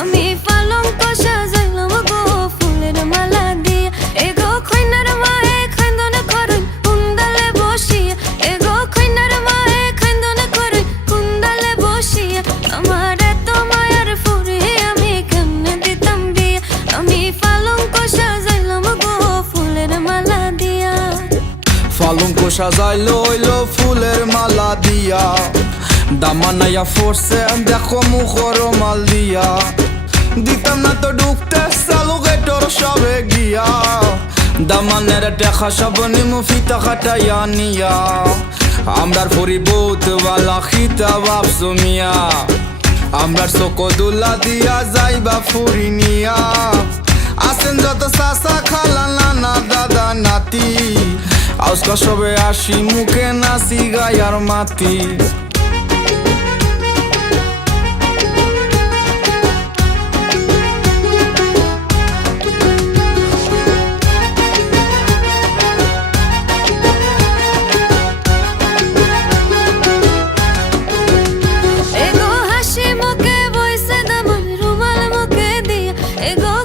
আমি পালঙ্ক সাজাইলাম গো ফুলের মালা দিয়া। এগো খৈনার মায়ে খাইন্দনে করে কুন্দালে বসিয়া। এগো খৈনার মায়ে খাইন্দনে করে কুন্দালে বসিয়া। আমার এত মায়ার ফুরে আমি কেমনে দিতাম বিয়া। আমি পালঙ্ক সাজাইলাম গো ফুলের মালা দিয়া। পালঙ্ক সাজাইলো হইলো ফুলের মালা দিয়া। দামানাইয়া ফোরছে দেখো মুখর মাল দিয়া। দিতাম না তো ঢুকতে চালু গেটর সবে গিয়া। দামানের দেখা সব নিমু ফিতা কাটাইয়া নিয়া। আমরার ফরি বহুত বালা খিতা ভাবছো মিয়া। আমরার চোখো দুলা দিয়া যাইবা ফুরি নিয়া। আসেন যত চাচা খালা নানা দাদা নাতি। আজকা সবে আসি মুখে নাচি গায়ার মাতি।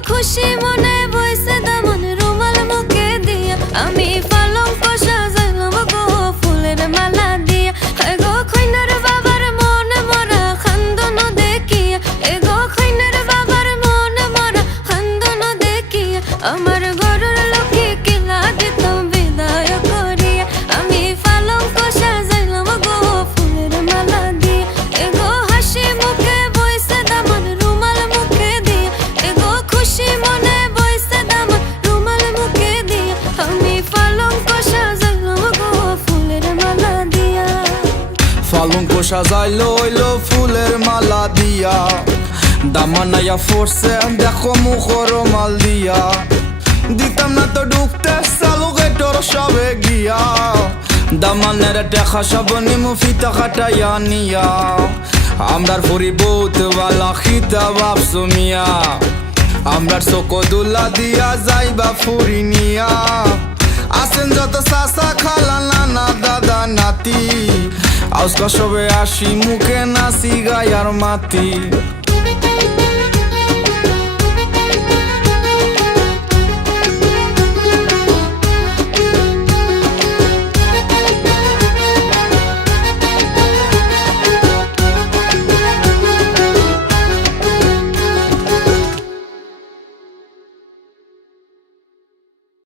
খুশি মনে বইছে দামন রুমাল মুখে দিয়া। আমি পালঙ্ক সাজাইলাম গো ফুলের মালা দিয়া। এগো খৈনার বাবার মনে মরা খান্দন দেখিয়া। এগো খৈনার বাবার মনে মরা খান্দন দেখিয়া। আমার ঘরের লোকে কিলা দিতাম বিদায় করিয়া। আমি পালঙ্ক সাজাইলাম গো ফুলের মালা দিয়া। এগো হাসি মুখে বইছে দামন রুমাল মুখে দিয়া। এগো খুশি মনে বইছে দামন রুমাল মুখে দিয়া। আমি পালঙ্ক সাজাইলাম গো ফুলের মালা দিয়া। পালঙ্ক সাজাইলো হইলো ফুলের মালা দিয়া। দামানাইয়া ফোরছে দেখো মুখর মাল দিয়া। দিতাম না তো ঢুকতে চালু গেটর সবে গিয়া। দামানের দেখা সব নিমু ফিতা কাটাইয়া নিয়া। আমরার ফরি বহুত বালা খিতা ভাবছো মিয়া। আমরার চোখো দুলা দিয়া যাইবা ফুরি নিয়া। আসেন যত চাচা খালা নানা দাদা নাতি। আজকা সবে আসি মুখে নাচি গায়ার মাতি।